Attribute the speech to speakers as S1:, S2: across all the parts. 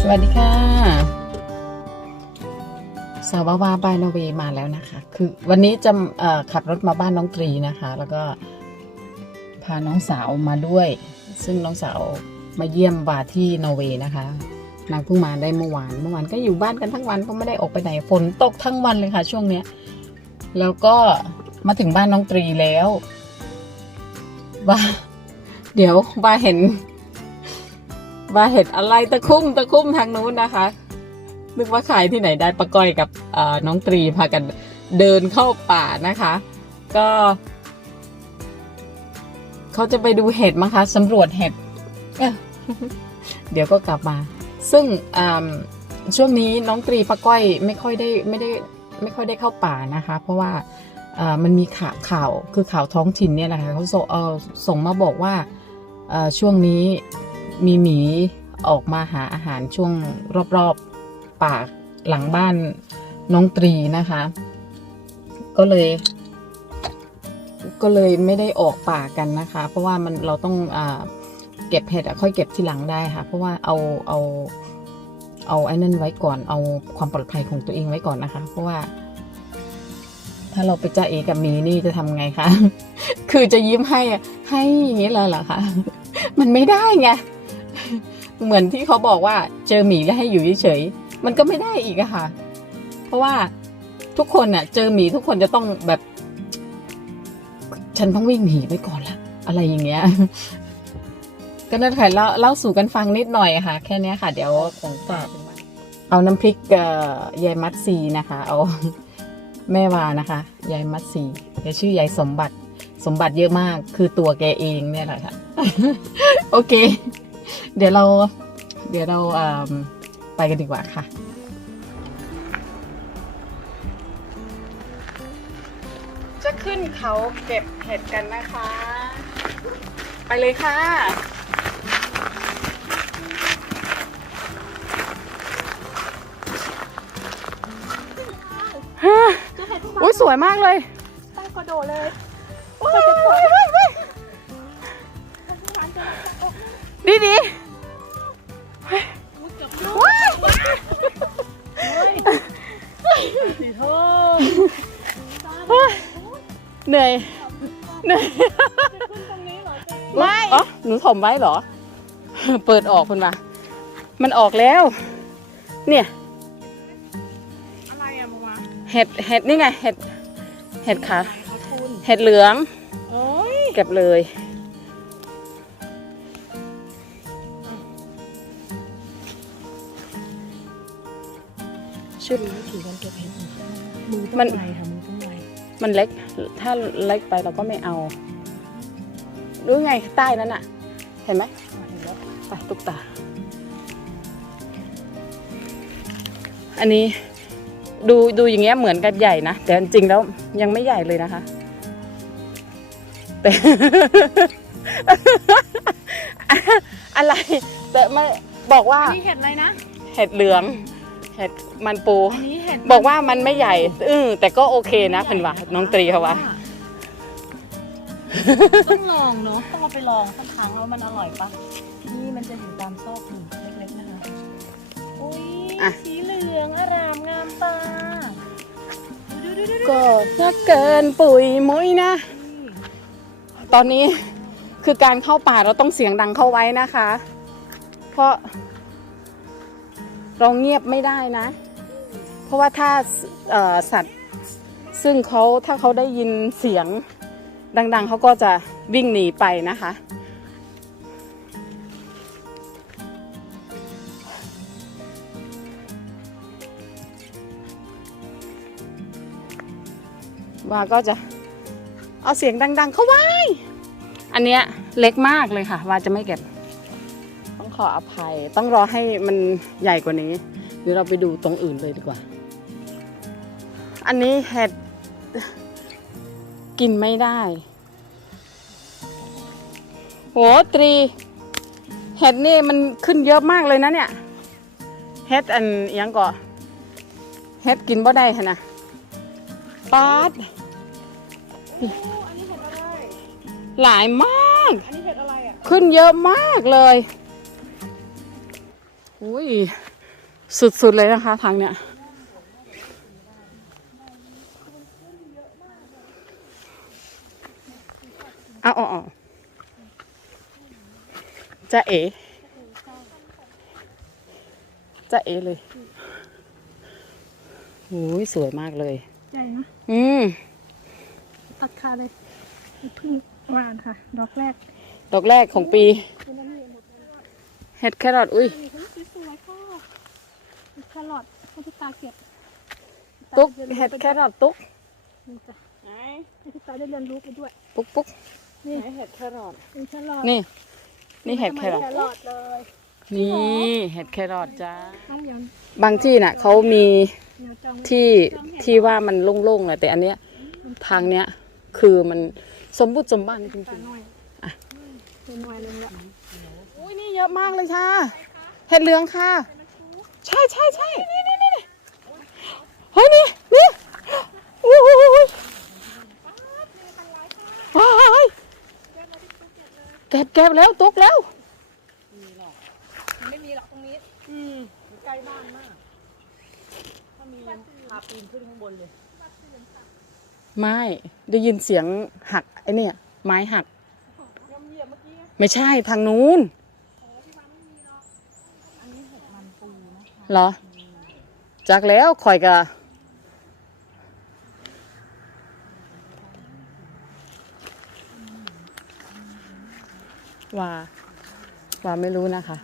S1: สวัสดีค่ะสาวาวาบายนอร์เวย์มาแล้วนะคะ คือวันนี้จะขับรถมาบ้านน้องตรีนะคะ แล้วก็พาน้องสาวมาด้วย ซึ่งน้องสาวมาเยี่ยมบาที่นอร์เวย์นะคะนางเพิ่งมาได้เมื่อวาน เมื่อวานก็อยู่บ้านกันทั้งวันก็ไม่ได้ออกไปไหนฝนตกทั้งวันเลยค่ะ ช่วงเนี้ย แล้วก็มาถึงบ้านน้องตรีแล้วบ้าเดี๋ยวบ้าเห็น ว่าเห็ดอะไรตะคุ่มตะคุ่มทางนู้นนะคะ นึกว่าขายที่ไหนได้ปะก้อยกับน้องตรีพากันเดินเข้าป่านะคะ ก็เขาจะไปดูเห็ดมั้งคะสำรวจเห็ดเเดี๋ยวก็กลับมา ซึ่งช่วงนี้น้องตรีปะก้อยไม่ค่อยได้ไม่ได้ไม่ค่อยได้เข้าป่านะคะ เพราะว่ามันมีข่าวข่าวคือข่าวท้องถิ่นเนี่ยแหละค่ะเขาส่งส่งมาบอกว่าช่วงนี้ มีหมีออกมาหาอาหารช่วงรอบๆป่าหลังบ้านน้องตรีนะคะ ก็เลย ก็เลยไม่ได้ออกป่ากันนะคะ เพราะว่ามันเราต้องอเก็บเห็ดค่อยเก็บทีหลังได้ค่ะ เพราะว่าเอาเอาเอาไอ้นั่นไว้ก่อนเอาความปลอดภัยของตัวเองไว้ก่อนนะคะ เพราะว่า ถ้าเราไปจ้าเอกับหมีนี่จะทำไงคะคือจะยิ้มให้อะให้อย่างนี้เลยเหรอคะมันไม่ได้ไง เหมือนที่เขาบอกว่าเจอหมีแล้วให้อยู่เฉยๆมันก็ไม่ได้อีกอะค่ะ เพราะว่าทุกคนอะเจอหมีทุกคนจะต้องแบบ ฉันต้องวิ่งหนีไปก่อนละอะไรอย่างเงี้ยก็นั่นค่ะเล่าเล่าสู่กันฟังนิดหน่อยค่ะ แค่เนี้ยค่ะ เดี๋ยวของฝากเอาน้ำพริกเอ่อยายมัดซีนะคะ เอาแม่วานะคะยายมัดซีแกชื่อยายสมบัติ สมบัติเยอะมาก คือตัวแกเองเนี่ยแหละค่ะ โอเค เดี๋ยวเรา เดี๋ยวเราเอิ่มไปกันดีกว่าค่ะจะขึ้นเขาเก็บเห็ดกันนะคะ ไปเลยค่ะ อุ้ยสวยมากเลย
S2: ใต้กระโดดเลย
S1: ดีดีว้าย
S2: สีโท
S1: เหนื่อยเหนื่อย
S2: ขึ้นตรงนี้เหรอเจ๊
S1: ไม่อ๋อหนูถมไว้เหรอ เปิดออกคุณมา มันออกแล้ว เนี่ย
S2: อะไรอะมาวะ
S1: เห็ด เห็ดนี่ไง เห็ด เห็ดค่ะ
S2: เขาทุน
S1: เห็ดเหลือง
S2: โอ้ย
S1: เก็บเลย ชื่อ
S2: ถือกันเก็บเห็ดมือ
S1: มั
S2: ต้อนงไวค่ะมือต้องไว
S1: มันเล็ก ถ้าเล็กไปเราก็ไม่เอารู้ไงใต้นั้นอะเห็นไหม
S2: อะเห็นแล้ว
S1: ไปตุ๊กตา อันนี้ดูดูอย่างเงี้ยเหมือนกับใหญ่นะ แต่จริงๆแล้วยังไม่ใหญ่เลยนะคะ แต่ อะไร แต่ไม่บอกว่า
S2: อันนี้เห็ดอะไรนะ
S1: เห็ดเหลือง เห็ดมันปู
S2: อันนี้เห็ด
S1: บอกว่ามันไม่ใหญ่อือแต่ก็โอเคนะเพิ่นว่าน้องตรีเขาว่า
S2: ต้องลองเนาะต้องเอาไปลองสักครั้งแล้วมันอร่อยปะนี่มันจะอยู่ตามซอกหินเล็กๆนะคะโอ้ย
S1: อะ
S2: สีเหลืองอารามงามตาดูดูดูดู
S1: ก็ถ้าเกินปุ๋ยมุ้ยนะ ตอนนี้คือการเข้าป่าเราต้องเสียงดังเข้าไว้นะคะ เพราะ เราเงียบไม่ได้นะ เพราะว่าถ้าสัตว์ซึ่งเขาถ้าเขาได้ยินเสียงดัง ๆเขาก็จะวิ่งหนีไปนะคะ ว่าก็จะเอาเสียงดัง ๆ เข้าไว้ อันเนี้ยเล็กมากเลยค่ะ ว่าจะไม่เก็บ องขออภัย ต้องรอให้มันใหญ่กว่านี้ เดี๋ยวเราไปดูตรงอื่นเลยดีกว่า อันนี้เห็ดกินไม่ได้โหตรี เห็ดนี่มันขึ้นเยอะมากเลยนะเนี่ย เห็ดอันอิหยังก่อเห็ดกินบ่ได้ค่ะนะปาด
S2: โอ้อันนี้เห็ดอะไร
S1: หลายมาก
S2: อันนี้เห็ดอะไรอะ
S1: ขึ้นเยอะมากเลย อุ้ยสุด ๆ เลยนะคะ ทางเนี้ยเอาเอาเอาจะเอ๋จะเอ๋เลยโอ้ยสวยมากเลย
S3: ใหญ่นะ
S1: อืม
S3: ตัดขาเลยเพึ่งหวานค่ะ ดอกแรก
S1: ดอกแรกของปี เห็ดแครอทอุ้ย
S3: นี่คือสวยๆค่ะแค รอทให้พี่ตาเก็บ
S1: ตุ๊กเห็ดแครอทตุ๊ก
S3: นี่จ้ะให้พี่ตาได้เรียนรู้ไปด้วย
S1: ปุ๊กปุ๊ก
S3: นี่
S1: เห็ดแครอท
S3: เป็นแครอท
S1: นี่ นี่เห็ดแครอท
S3: แครอทเลย
S1: นี่เห็ดแครอทจ้า
S3: น้องยัง
S1: บางที่น่ะเขามี
S3: แนวจองไว้
S1: ที่ที่ว่ามันโล่งๆแหละแต่อันเนี้ยทางเนี้ยคือมันสมบูรณ์สมบันจริ
S3: ตางหน่อยอะเป็นหน่อยเลยละ
S1: ๆอุ้ยนี่เยอะมากเลยค่ะ เห็ดเหลืองค่ะ ใช่ใช่ใช่นี่นี่นี่เฮ้ยนี่นี่โอ้ยว้ายเก็บเก็บแล้วตกแล้ว
S3: ไม่มีหรอกตรงนี้
S2: ใกล้บ้านมาก ถ้ามีพาปีนขึ้นข้างบนเลย
S1: ไม่ได้ยินเสียงหักไอ้เนี่ยไม้หัก
S2: ย่ำเหยียบเมื่อกี้
S1: ไม่ใช่ทางนู้น
S2: อันนี้เห็ดมันปูนะคะ
S1: เหรอจากแล้วคอยกะว่าว่าไม่รู้นะคะ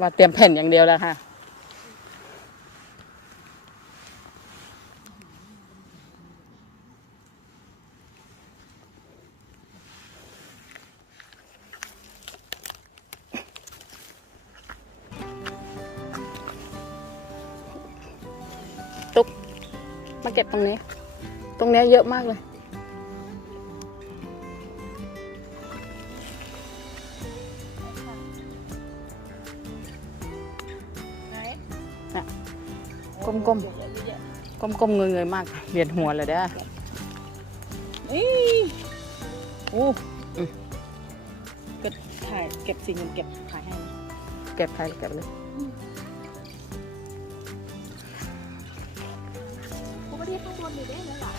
S1: ว่าเตรียมแผ่นอย่างเดียวแล้วค่ะ มาเก็บตรงนี้ ตรงเนี้ยเยอะมากเลย
S2: ไหน
S1: ก้มก้มก้มก้มๆเงยเงยๆมากเวียนหัวเลยเด้อ
S2: นี่
S1: โอ้
S2: ก็ถ่ายเก็บสิ่งเงินเก็บขายให้
S1: เก็บไปเก็บเลย
S3: กติข้างบนอยู่ได้เลยล่ะ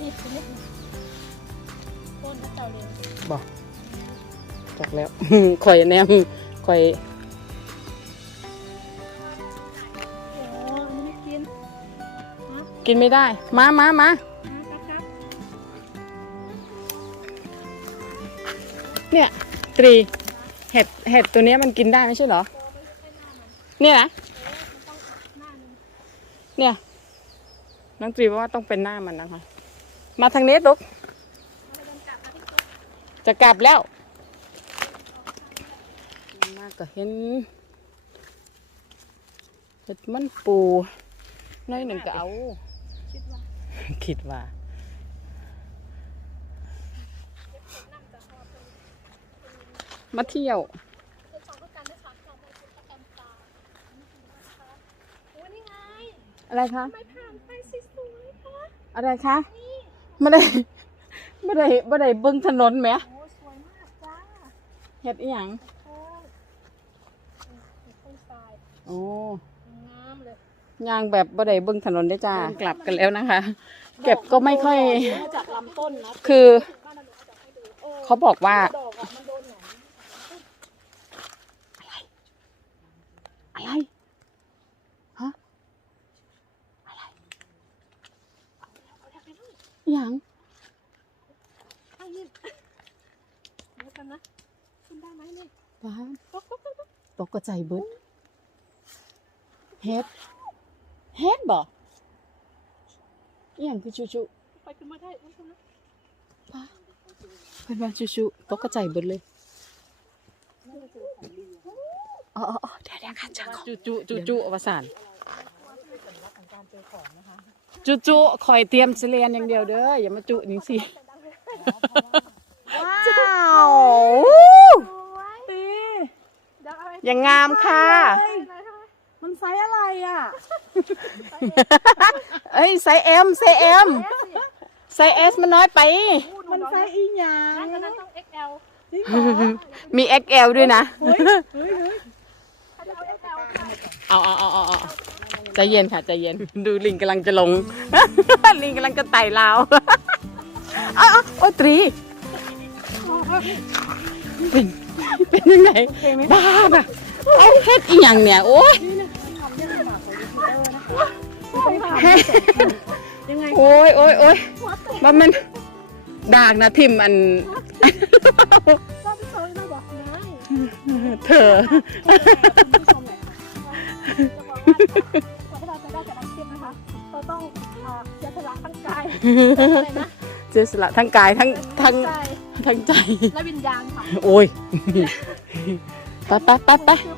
S3: นี่ตรงนี้ต้นพระเจ้าเลย
S1: บอกจากแล้วคอยแนมคอย
S3: โอ้มันไม่กิน
S1: กินไม่ได้ มามามา
S3: ครับครับ
S1: เนี่ย ตรี เห็ด เห็ดตัวเนี้ยมันกินได้ไม่ใช่เหรอ เนี่ยนะ เนี่ยน้องตรีบอกว่าต้องเป็นหน้ามันนะคะ มาทางนี้ลูกจะกลับแล้วมากก็เห็นเห็ดมันปูน้อยหนึ่งก็เอา
S3: คิดว่า
S1: คิดว่ามาเที่ยว
S3: เป็นสองประกันได้สามสองเป็นประกันตาโอ้นี่ไง
S1: อะไรคะ
S3: ไม่ผ่านไปสวยๆค่ะ
S1: อะไรคะไม่ได้ไม่ได้ไม่ได้เบิ้งถนนไหม
S3: โอ้สวยมากจ้า
S1: เห็ดอีหยัง
S3: โค้งโค้งทราย
S1: โอ้
S3: งามเลย
S1: ยางแบบบ่ได้เบิ้งถนนได้จ้ากลับกันแล้วนะคะ เก็บก็ไม่ค่อย
S2: มาจากลำต้นนะ
S1: คือ
S3: บ้านเราเอาจากให้ดู
S1: เขาบอกว่า
S3: ดอกอะมันโดนหนอน
S1: อะไร ฮะ อะไร อีหยัง
S3: ข้างนี้เดี๋ยวกันนะขึ้นได้ไหมนี่
S1: ว้าว
S3: ก๊อกก๊อกก๊อกก๊อก
S1: ตกกระใจเบิดเฮ็ดเฮ็ดบ่อีหยังคือชุชุ
S3: ไปขึ้นมาได้อุ้ยคุณนะ
S1: ป้าเพิ่นว่าชุชุตกกระใจเบิดเลยอ๋ออ๋ออ๋อเดี๋ยวเดี๋ยวค่ะเจอของจุจุจุจุอวสานจุ จุคอยเตรียมเสลียนอย่างเดียวเด้ออย่ามาจุนี่สิว้าว
S3: ตีเดี๋ยวเอาไว้
S1: อย่างงามค่ะ
S2: มันไซส์อะไรอะ
S1: เอ้ยไซส์ M ไซส์ M ไซส์ S มันน้อยไป
S2: มันไซส์อีหยัง
S3: อันนั้นต้อง XL
S2: จริง
S1: มี XL ด้วยนะ
S3: เฮ้ยเฮ้ยเฮ้ยถ้าจะเอาเอฟเอลค่ะ
S1: เอาเอาเอาเอาเอา ใจเย็นค่ะใจเย็น ดูลิงกำลังจะลง ลิงกำลังจะไต่ราวอ้าวโอ้ตรีเป็นเป็นยังไงบ้าป่ะเอาเฮ็ดอีหยังเนี่ยโอ้ย
S3: ยังไง
S1: โอ้ยโอ้ยโอ้ยมันมันดากนะทิมอัน
S3: ก็พี่โซยมาบอกนาย
S1: เธอ
S3: คุณผู้ชมหน่อยค่ะจะบอกว่า ต้องเอ่อเสียสละทั้งกายอะไรนะ
S1: เจอสละทั้งกายทั้งทั้ง
S3: ใจ
S1: ทั้งใจ
S3: และวิญญาณค่ะ
S1: โอ้ย ไปไปไปไป